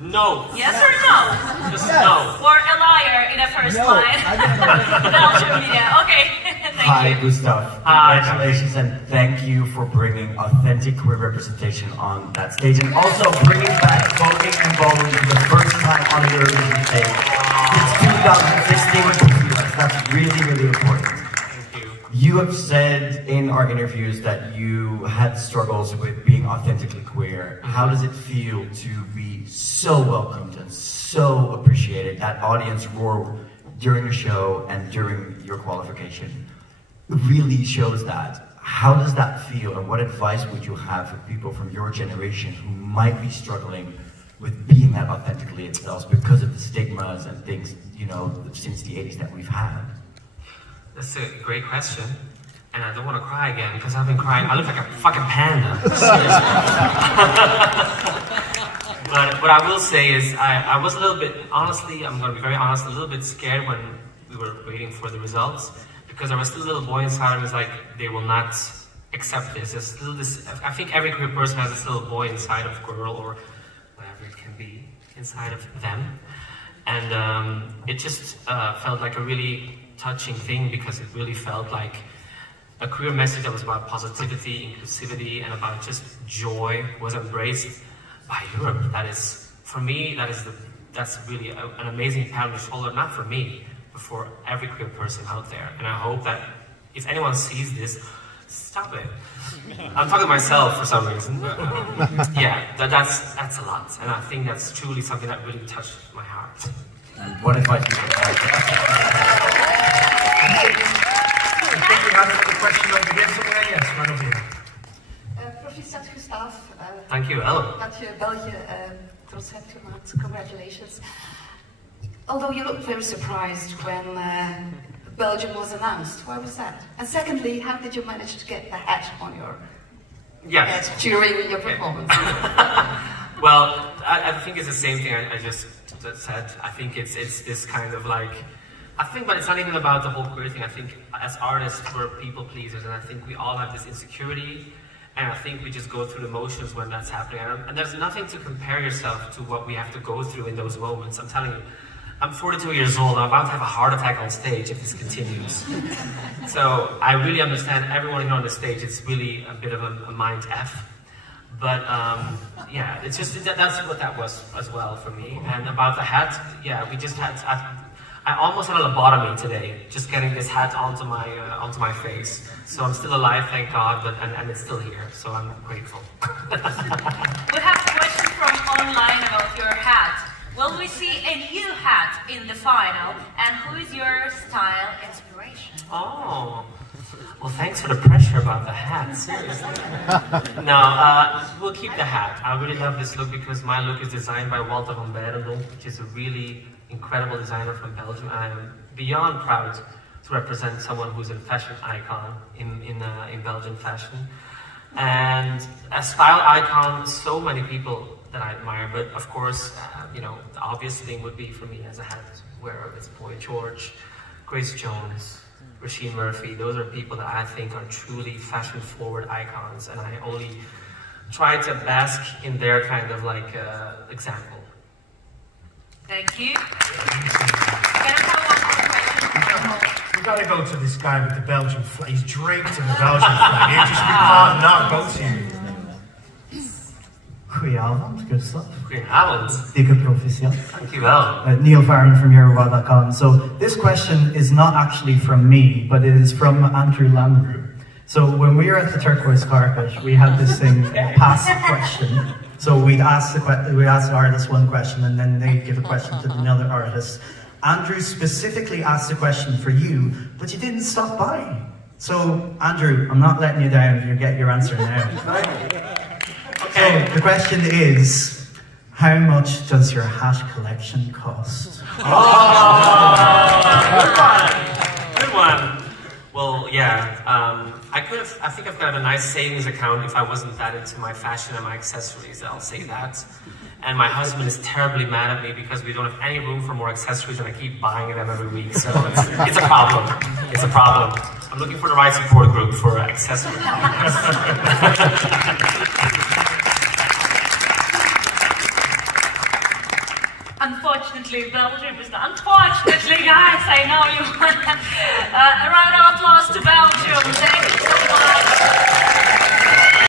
No. Yes or no? Just no. Or a liar in a first line. Belgium, yeah. Okay. Hi, Gustaph. Congratulations and thank you for bringing authentic queer representation on that stage and also bringing back voting and ballroom for the first time on a Eurovision stage. Since 2016, that's really, really important. You have said in our interviews that you had struggles with being authentically queer. How does it feel to be so welcomed and so appreciated? That audience roar during the show and during your qualification really shows that. How does that feel, and what advice would you have for people from your generation who might be struggling with being that authentically themselves because of the stigmas and things, you know, since the 80s that we've had? That's a great question, and I don't want to cry again because I've been crying. I look like a fucking panda. But what I will say is I was a little bit, honestly, I'm going to be very honest, a little bit scared when we were waiting for the results because there was still a little boy inside of me, like, they will not accept this. There's still this, I think every queer person has this little boy inside of girl or whatever it can be inside of them. And it just felt like a really touching thing because it really felt like a queer message that was about positivity, inclusivity, and about just joy was embraced by Europe. That is, for me, that's really an amazing pat on the shoulder, not for me, but for every queer person out there. And I hope that if anyone sees this, stop it. I'm talking to myself for some reason. Yeah, that's a lot. And I think that's truly something that really touched my heart. And what advice do you have? I think we have another question over here somewhere. Yes, right over here. Proficiat Gustaph. Thank you, Ellen. Dat je België trots hebt gemaakt. Congratulations. Although you looked very surprised when Belgium was announced. Why was that? And secondly, how did you manage to get the hat on your head during your performance? Well, I think it's the same thing I just said. I think it's this kind of like, but it's not even about the whole queer thing. I think as artists, we're people pleasers, and I think we all have this insecurity, and I think we just go through the motions when that's happening. And there's nothing to compare yourself to what we have to go through in those moments. I'm telling you, I'm 42 years old, I'm about to have a heart attack on stage if this continues. So I really understand everyone here on the stage, it's really a bit of a mind F. But yeah, it's just, that's what that was as well for me. And about the hat, yeah, we just had, I almost had a lobotomy today, just getting this hat onto my face. So I'm still alive, thank God, but and it's still here, so I'm grateful. We have a question from online about your hat. Will we see a new hat in the final? And who is your style inspiration? Oh, well, thanks for the pressure about the hat, seriously. No, we'll keep the hat. I really love this look because my look is designed by Walter van Berendel, which is a really incredible designer from Belgium. I am beyond proud to represent someone who's a fashion icon in Belgian fashion. And a style icon, so many people that I admire, but of course, you know, the obvious thing would be for me as a hat wearer, it's Boy George, Grace Jones, Rasheen Murphy. Those are people that I think are truly fashion-forward icons, and I only try to bask in their kind of like example. Thank you. Can I follow up on the question? We've got to go to this guy with the Belgian flag. He's draped in the Belgian flag. He just can't not go to you. Goedenavond, Gustaph. Goedenavond. Dikke proficiat. Dankjewel. Neil Varn from Eurovision. So this question is not actually from me, but it is from Andrew Landru. So when we were at the turquoise carpet, we had this thing, pass the question. So we'd ask the artist one question, and then they'd give a question to another artist. Andrew specifically asked a question for you, but you didn't stop by. So Andrew, I'm not letting you down. You get your answer now. Okay. So the question is, how much does your hat collection cost? Oh, good one. Well, yeah, I think I've got a nice savings account if I wasn't that into my fashion and my accessories, I'll say that. And my husband is terribly mad at me because we don't have any room for more accessories and I keep buying them every week, so it's a problem. It's a problem. I'm looking for the right support group for accessories. unfortunately, Belgium is the unfortunately, guys, I know you want a round